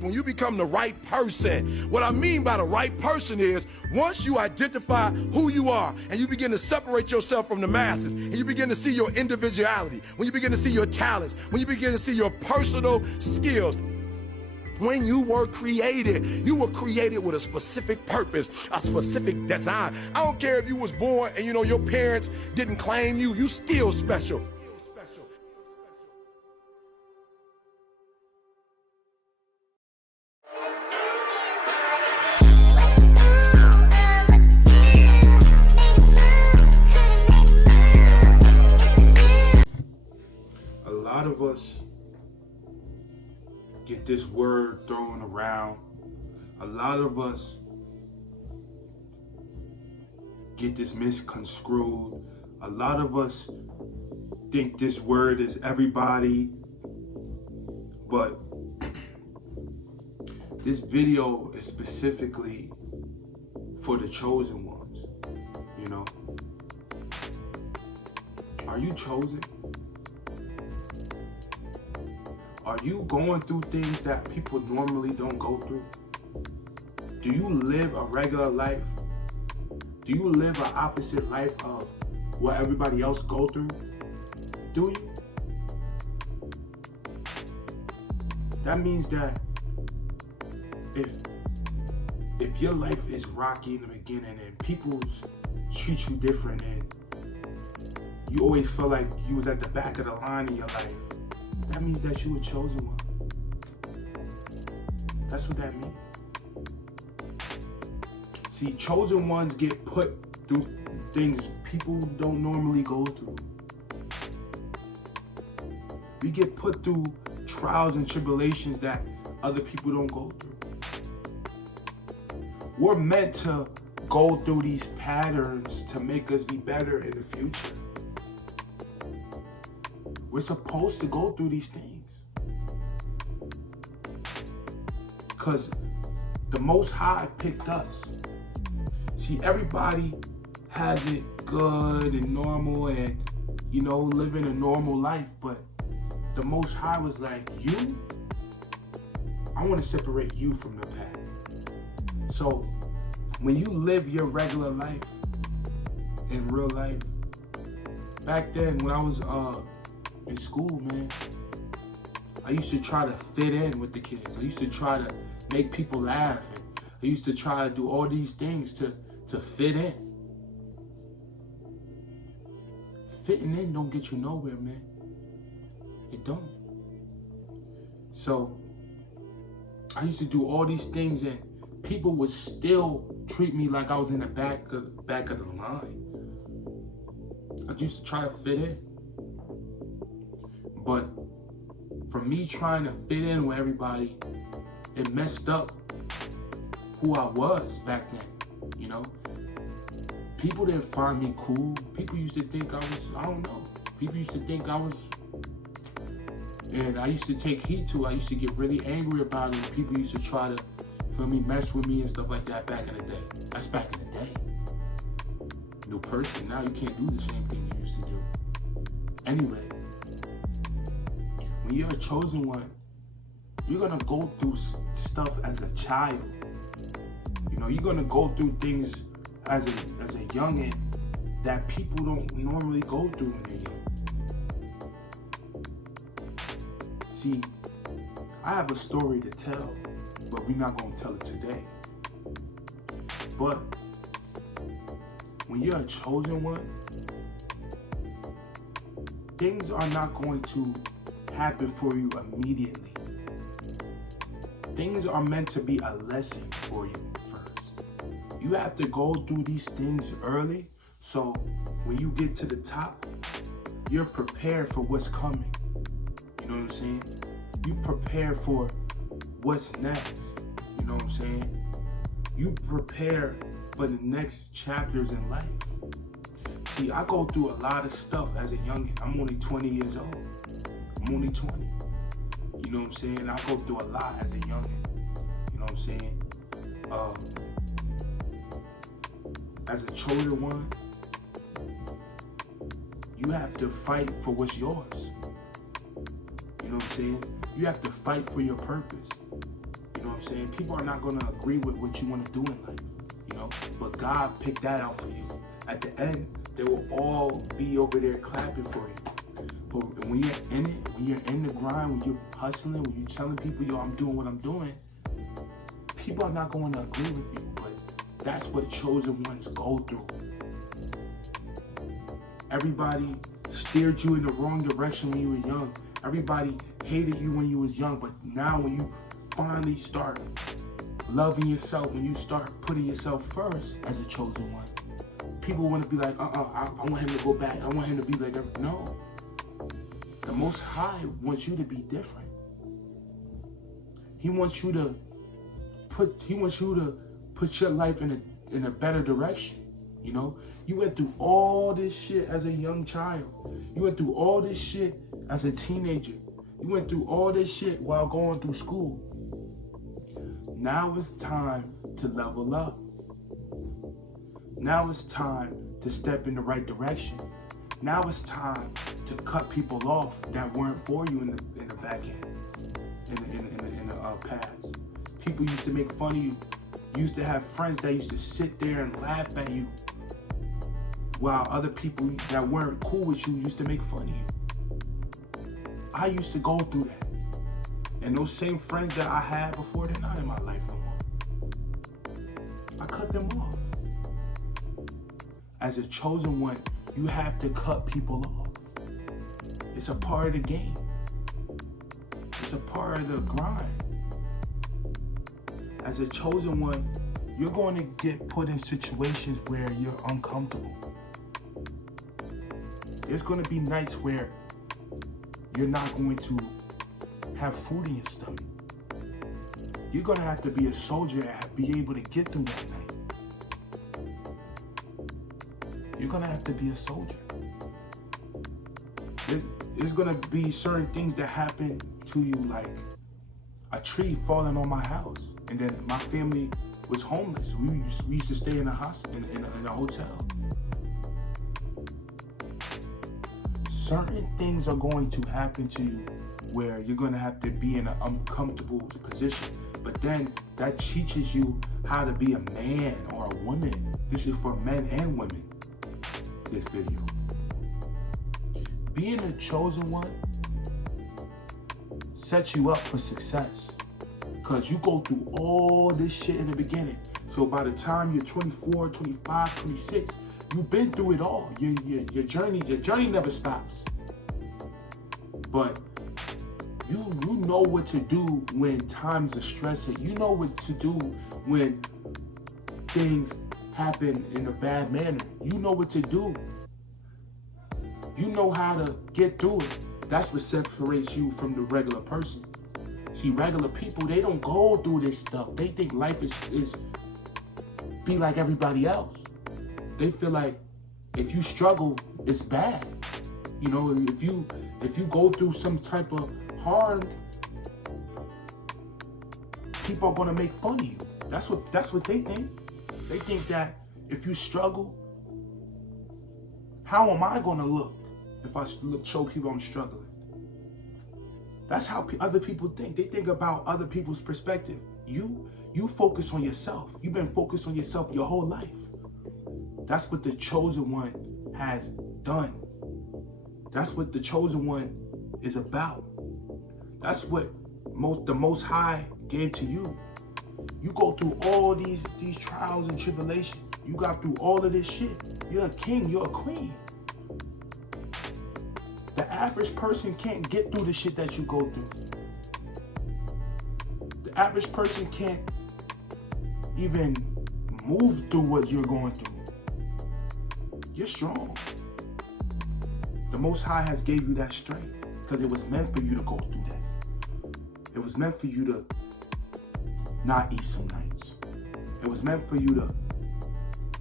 When you become the right person, what I mean by the right person is once you identify who you are and you begin to separate yourself from the masses and you begin to see your individuality, when you begin to see your talents, when you begin to see your personal skills. When you were created with a specific purpose, a specific design. I don't care if you was born and your parents didn't claim you, you still special. A lot of us get this word thrown around. A lot of us get this misconstrued. A lot of us think this word is everybody. But this video is specifically for the chosen ones, Are you chosen? Are you going through things that people normally don't go through? Do you live a regular life? Do you live an opposite life of what everybody else go through? Do you? That means that if your life is rocky in the beginning and people treat you different and you always feel like you was at the back of the line in your life, that means that you were chosen one. That's what that means. See, chosen ones get put through things people don't normally go through. We get put through trials and tribulations that other people don't go through. We're meant to go through these patterns to make us be better in the future. We're supposed to go through these things. Because the Most High picked us. See, everybody has it good and normal and, living a normal life. But the Most High was like, I want to separate you from the pack. So when you live your regular life in real life, back then when I was in school, man, I used to try to fit in with the kids. I used to try to make people laugh. And I used to try to do all these things to fit in. Fitting in don't get you nowhere, man. It don't. So I used to do all these things and people would still treat me like I was in the back of the line. I used to try to fit in. But for me trying to fit in with everybody, it messed up who I was back then, People didn't find me cool. People used to think People used to think I was, and I used to take heat to it. I used to get really angry about it. People used to try to, mess with me and stuff like that back in the day. That's back in the day. New person, now you can't do the same thing you used to do. Anyway, when you're a chosen one, you're gonna go through stuff as a child. You're gonna go through things as a youngin' that people don't normally go through when they're young. See, I have a story to tell, but we're not gonna tell it today. But when you're a chosen one, things are not going to happen for you immediately. Things are meant to be a lesson for you first. You have to go through these things early, so when you get to the top, you're prepared for what's coming. You know what I'm saying? You prepare for what's next. You know what I'm saying? You prepare for the next chapters in life. See, I go through a lot of stuff as a youngin'. I'm only 20 years old. I'm only 20. You know what I'm saying? I go through a lot as a youngin'. You know what I'm saying? As a chosen one, you have to fight for what's yours. You know what I'm saying? You have to fight for your purpose. know what I'm saying? People are not gonna agree with what you want to do in life, you know. But God picked that out for you. At the end, they will all be over there clapping for you. But when you're in it, when you're in the grind, when you're hustling, when you're telling people, yo, I'm doing what I'm doing, people are not going to agree with you. But that's what chosen ones go through. Everybody steered you in the wrong direction when you were young. Everybody hated you when you was young, but now when you finally start loving yourself, when you start putting yourself first as a chosen one, people want to be like, I want him to go back. I want him to be like, no. The Most High wants you to be different. He wants you to put your life in a better direction. You know, you went through all this shit as a young child. You went through all this shit as a teenager. You went through all this shit while going through school. Now it's time to level up. Now it's time to step in the right direction. Now it's time to cut people off that weren't for you in the back end, in the past. People used to make fun of you. You used to have friends that used to sit there and laugh at you, while other people that weren't cool with you used to make fun of you. I used to go through that. And those same friends that I had before, they're not in my life no more. I cut them off. As a chosen one, you have to cut people off. It's a part of the game. It's a part of the grind. As a chosen one, you're going to get put in situations where you're uncomfortable. There's going to be nights where you're not going to have food in your stomach. You're going to have to be a soldier and be able to get through that night. You're going to have to be a soldier. There's going to be certain things that happen to you, like a tree falling on my house. And then my family was homeless. We used to stay in a hotel. Certain things are going to happen to you where you're going to have to be in an uncomfortable position. But then that teaches you how to be a man or a woman. This is for men and women, this video. Being a chosen one sets you up for success. Because you go through all this shit in the beginning. So by the time you're 24, 25, 26, you've been through it all. Your journey never stops. But you know what to do when times are stressing. You know what to do when things happen in a bad manner. You know what to do. You know how to get through it. That's what separates you from the regular person. See, regular people, they don't go through this stuff. They think life is be like everybody else. They feel like if you struggle, it's bad. You know, if you go through some type of harm, people are gonna make fun of you. That's what they think. They think that if you struggle, how am I gonna look if I show people I'm struggling? That's how other people think. They think about other people's perspective. You focus on yourself. You've been focused on yourself your whole life. That's what the chosen one has done. That's what the chosen one is about. That's what the Most High gave to you. You go through all these trials and tribulations. You got through all of this shit. You're a king. You're a queen. The average person can't get through the shit that you go through. The average person can't even move through what you're going through. You're strong. The Most High has gave you that strength because it was meant for you to go through that. It was meant for you to not eat some nights. It was meant for you to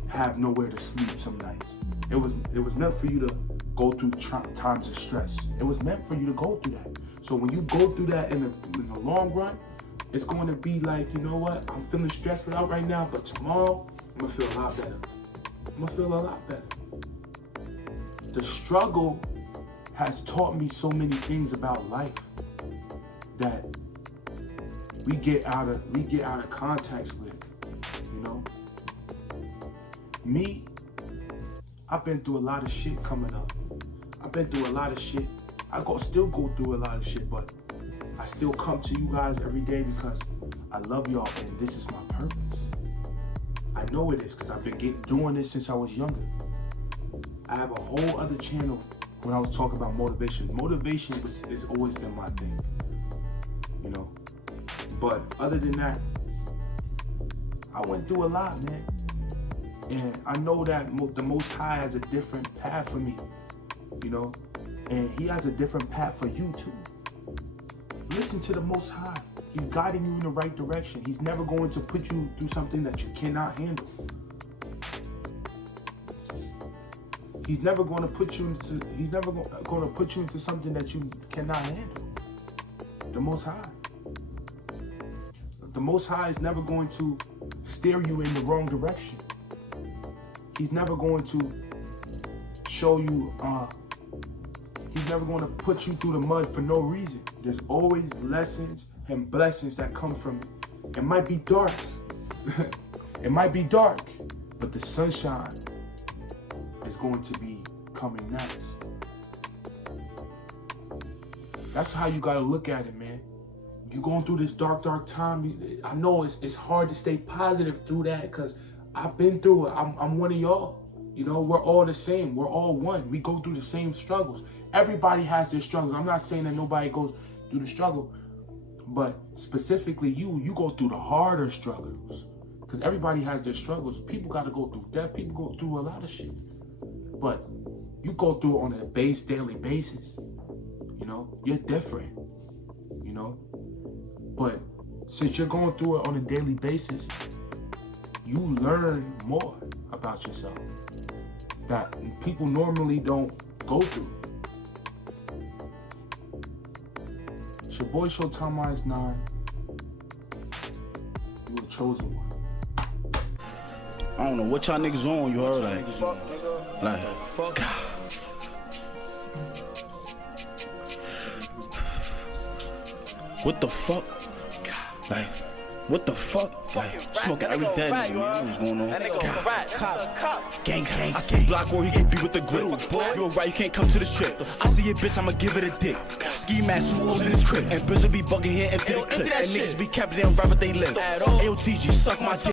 have nowhere to sleep some nights. It was meant for you to go through times of stress. It was meant for you to go through that. So when you go through that in the long run, it's going to be like, you know what? I'm feeling stressed out right now, but tomorrow I'm going to feel a lot better. I'm going to feel a lot better. The struggle has taught me so many things about life that we get out of context with, you know. Me, I've been through a lot of shit coming up. I've been through a lot of shit. Still go through a lot of shit, but I still come to you guys every day because I love y'all and this is my purpose. I know it is because I've been doing this since I was younger. I have a whole other channel when I was talking about motivation. Motivation has always been my thing, you know. But other than that, I went through a lot, man. And I know that the Most High has a different path for me, you know. And he has a different path for you too. Listen to the Most High. He's guiding you in the right direction. He's never going to put you through something that you cannot handle. He's never going to put you into something that you cannot handle. The Most High. The Most High is never going to steer you in the wrong direction. He's never going to show you, he's never going to put you through the mud for no reason. There's always lessons and blessings that come from it. It might be dark. It might be dark, but the sunshine is going to be coming next. That's how you got to look at it, man. You're going through this dark time. I know it's hard to stay positive through that because I've been through it. I'm one of y'all. You know, we're all the same. We're all one. We go through the same struggles. Everybody has their struggles. I'm not saying that nobody goes through the struggle, but specifically you go through the harder struggles because everybody has their struggles. People got to go through death. People go through a lot of shit, but you go through it on a daily basis. You know, you're different, you know, but since you're going through it on a daily basis, you learn more about yourself that people normally don't go through. It's your boy Showtime Minds 9. You were the chosen one. I don't know what y'all niggas on, you heard? Like, fuck. What the fuck? Like, what the fuck? Like, smoking every day, nigga, man. What's going on? Gang. I see block where he can be with the grip. You're right, you can't come to the shit. I see it, bitch, I'ma give it a dick. Ski mask, who in his crib? And bitches be bugging here, empty the clip. And niggas be capping, they don't ride what they live. AOTG, suck my dick.